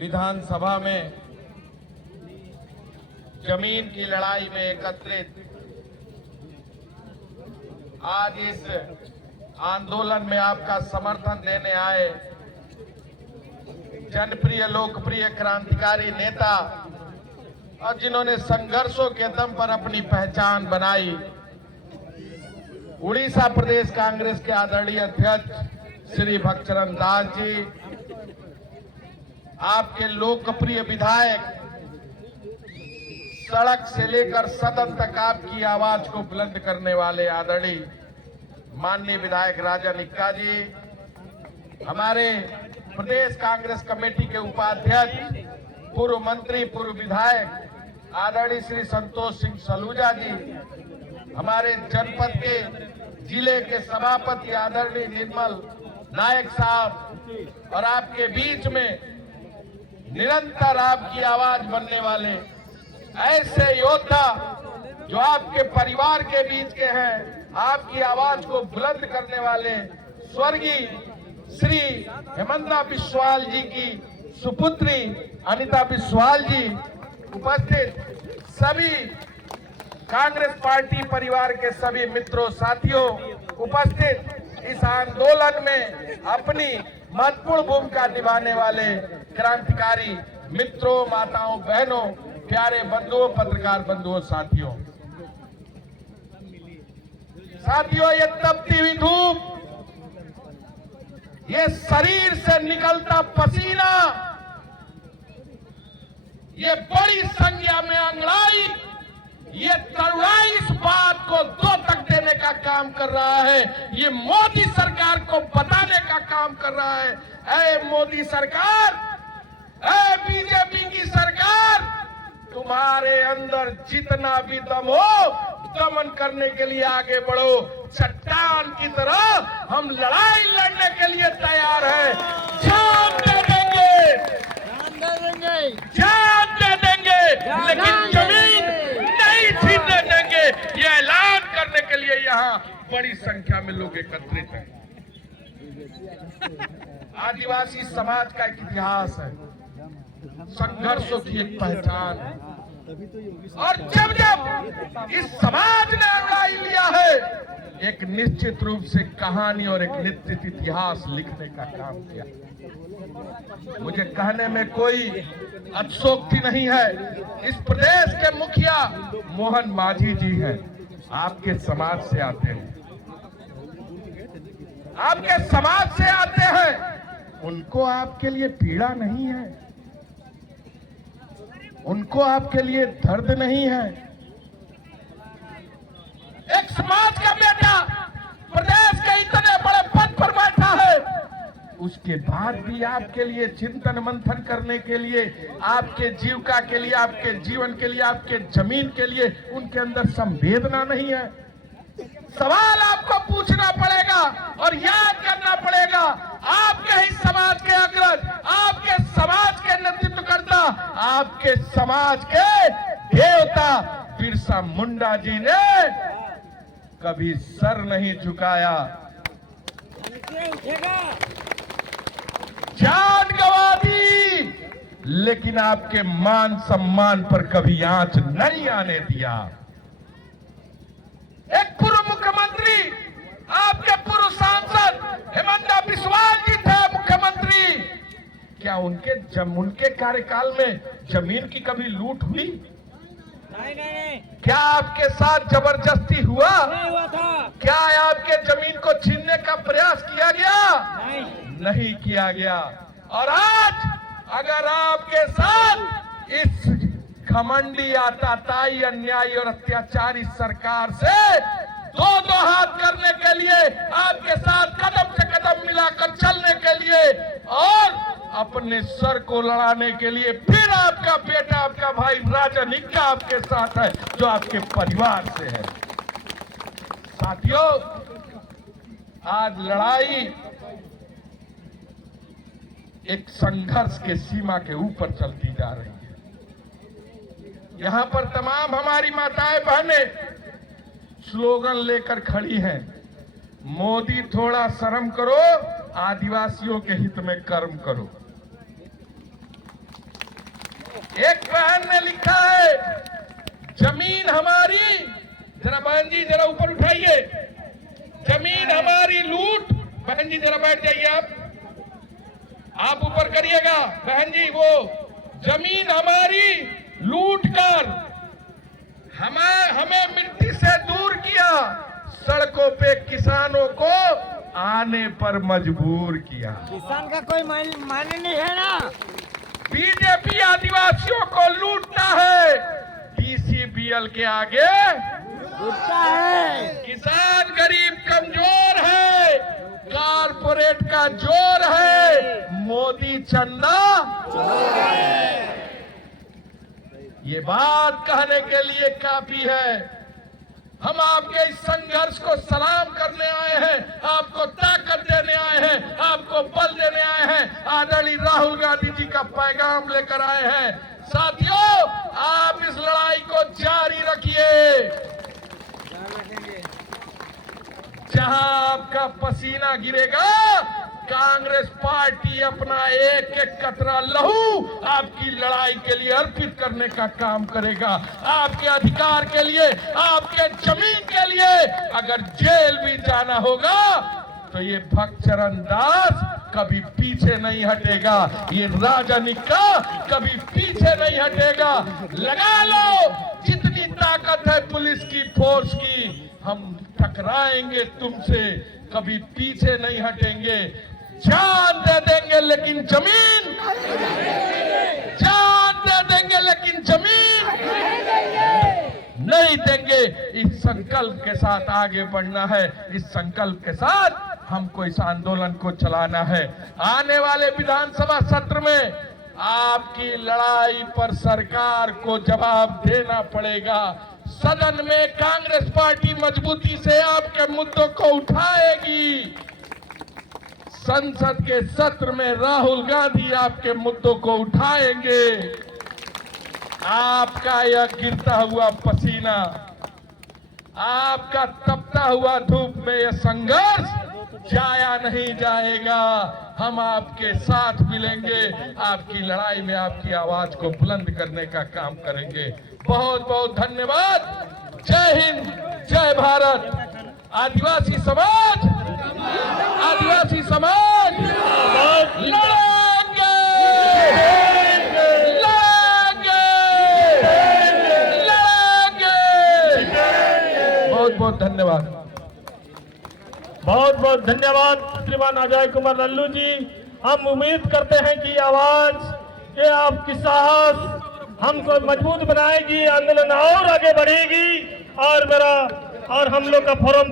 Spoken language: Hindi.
विधानसभा में जमीन की लड़ाई में एकत्रित आज इस आंदोलन में आपका समर्थन देने आए जनप्रिय लोकप्रिय क्रांतिकारी नेता और जिन्होंने संघर्षों के दम पर अपनी पहचान बनाई, उड़ीसा प्रदेश कांग्रेस के आदरणीय अध्यक्ष श्री भक्तचरण दास जी, आपके लोकप्रिय विधायक, सड़क से लेकर सदन तक आपकी आवाज को बुलंद करने वाले आदरणीय माननीय विधायक राजन इक्का जी, हमारे प्रदेश कांग्रेस कमेटी के उपाध्यक्ष, पूर्व मंत्री, पूर्व विधायक आदरणीय श्री संतोष सिंह सलूजा जी, हमारे जनपद के जिले के सभापति आदरणीय निर्मल नायक साहब, और आपके बीच में निरंतर आपकी आवाज बनने वाले ऐसे योद्धा जो आपके परिवार के बीच के हैं, आपकी आवाज को बुलंद करने वाले स्वर्गीय श्री हेमंता बिस्वाल जी की सुपुत्री अनिता बिस्वाल जी, उपस्थित सभी कांग्रेस पार्टी परिवार के सभी मित्रों, साथियों, उपस्थित इस आंदोलन में अपनी महत्वपूर्ण भूमिका निभाने वाले क्रांतिकारी मित्रों, माताओं, बहनों, प्यारे बंधुओं, पत्रकार बंधुओं, साथियों, ये तपती हुई धूप, ये शरीर से निकलता पसीना, ये बड़ी संख्या में अंगड़ाई, ये करुणाई इस बात को दो तक देने का काम कर रहा है। ये मोदी सरकार को बताने का काम कर रहा है, ऐ मोदी सरकार, ऐ बीजेपी की सरकार, तुम्हारे अंदर जितना भी दम हो, दमन करने के लिए आगे बढ़ो। चट्टान की तरह हम लड़ाई लड़ने के लिए तैयार हैं। जान दे देंगे, जान दे देंगे, लेकिन जमीन नहीं छीनने देंगे। ये ऐलान करने के लिए यहाँ बड़ी संख्या में लोग एकत्रित हैं। आदिवासी समाज का एक इतिहास है, संघर्षों की एक पहचान है, और जब जब इस समाज ने अंगड़ाई लिया है, एक निश्चित रूप से कहानी और एक निश्चित इतिहास लिखने का काम किया। मुझे कहने में कोई अतिशयोक्ति नहीं है। इस प्रदेश के मुखिया मोहन मांझी जी हैं, आपके समाज से आते हैं, आपके समाज से आते हैं। उनको आपके लिए पीड़ा नहीं है, उनको आपके लिए दर्द नहीं है। एक समाज का बेटा प्रदेश के इतने बड़े पद पर बैठा है, उसके बाद भी आपके लिए चिंतन मंथन करने के लिए, आपके जीविका के लिए, आपके जीवन के लिए, आपके जमीन के लिए उनके अंदर संवेदना नहीं है। सवाल आपको पूछना पड़ेगा और याद करना पड़ेगा। आपके ही समाज के अग्रज, आपके समाज के नेतृत्वकर्ता, आपके समाज के देवता बिरसा मुंडा जी ने कभी सर नहीं झुकाया, जान गंवा दी, लेकिन आपके मान सम्मान पर कभी आंच नहीं आने दिया। एक पूर्व मुख्यमंत्री, आपके पूर्व सांसद हेमंता बिस्वाल जी थे मुख्यमंत्री, क्या उनके कार्यकाल में जमीन की कभी लूट हुई? नहीं। क्या आपके साथ जबरदस्ती हुआ? नहीं हुआ था। क्या आपके जमीन को छीनने का प्रयास किया गया? नहीं किया गया। और आज अगर आपके साथ इस घमंडी, आताताई, अन्यायी और अत्याचारी सरकार से दो हाथ करने के लिए, आपके साथ कदम से कदम मिलाकर चलने के लिए और अपने सर को लड़ाने के लिए फिर आपका बेटा, आपका भाई राजन इक्का आपके साथ है, जो आपके परिवार से है। साथियों, आज लड़ाई एक संघर्ष के सीमा के ऊपर चलती जा रही है। यहाँ पर तमाम हमारी माताएं बहनें स्लोगन लेकर खड़ी हैं, मोदी थोड़ा शर्म करो, आदिवासियों के हित में कर्म करो। एक बहन ने लिखा है, जमीन हमारी, जरा बहन जी जरा ऊपर उठाइए, जमीन हमारी लूट, बहन जी जरा बैठ जाइए, आप ऊपर करिएगा बहन जी, वो जमीन हमारी लूट कर हमें मिट्टी से दूर किया, सड़कों पे किसानों को आने पर मजबूर किया। किसान का कोई मायने नहीं है ना। बीजेपी आदिवासियों को लूटता है, डीसीबीएल के आगे लूटता है। किसान गरीब कमजोर है, कारपोरेट का जोर है, मोदी चंदा ये बात कहने के लिए काफी है। हम आपके इस संघर्ष को सलाम करने आए हैं, आपको ताकत देने आए हैं, आपको बल देने आए हैं, आदरणीय राहुल गांधी जी का पैगाम लेकर आए हैं। साथियों, आप इस लड़ाई को जारी रखिए। जहां आपका पसीना गिरेगा, कांग्रेस पार्टी अपना एक एक कतरा लहू आपकी लड़ाई के लिए अर्पित करने का काम करेगा, आपके अधिकार के लिए, आपके जमीन के लिए। अगर जेल भी जाना होगा तो ये भक्तचरण दास कभी पीछे नहीं हटेगा, ये राजनिका कभी पीछे नहीं हटेगा। लगा लो जितनी ताकत है पुलिस की, फोर्स की, हम टकराएंगे तुमसे, कभी पीछे नहीं हटेंगे। जान दे देंगे लेकिन जमीन, जान दे देंगे लेकिन जमीन नहीं देंगे। इस संकल्प के साथ आगे बढ़ना है, इस संकल्प के साथ हमको इस आंदोलन को चलाना है। आने वाले विधानसभा सत्र में आपकी लड़ाई पर सरकार को जवाब देना पड़ेगा। सदन में कांग्रेस पार्टी मजबूती से आपके मुद्दों को उठाएगी, संसद के सत्र में राहुल गांधी आपके मुद्दों को उठाएंगे। आपका यह गिरता हुआ पसीना, आपका तपता हुआ धूप में यह संघर्ष जाया नहीं जाएगा। हम आपके साथ मिलेंगे, आपकी लड़ाई में आपकी आवाज को बुलंद करने का काम करेंगे। बहुत बहुत धन्यवाद। जय हिंद, जय भारत। आदिवासी समाज, आदिवासी समाज लड़ेंगे, लड़ेंगे, लड़ेंगे। बहुत बहुत धन्यवाद। बहुत बहुत धन्यवाद श्रीमान अजय कुमार लल्लू जी। हम उम्मीद करते हैं कि आवाज, ये आपकी साहस हमको मजबूत बनाएगी, आंदोलन और आगे बढ़ेगी और हम लोग का फोरम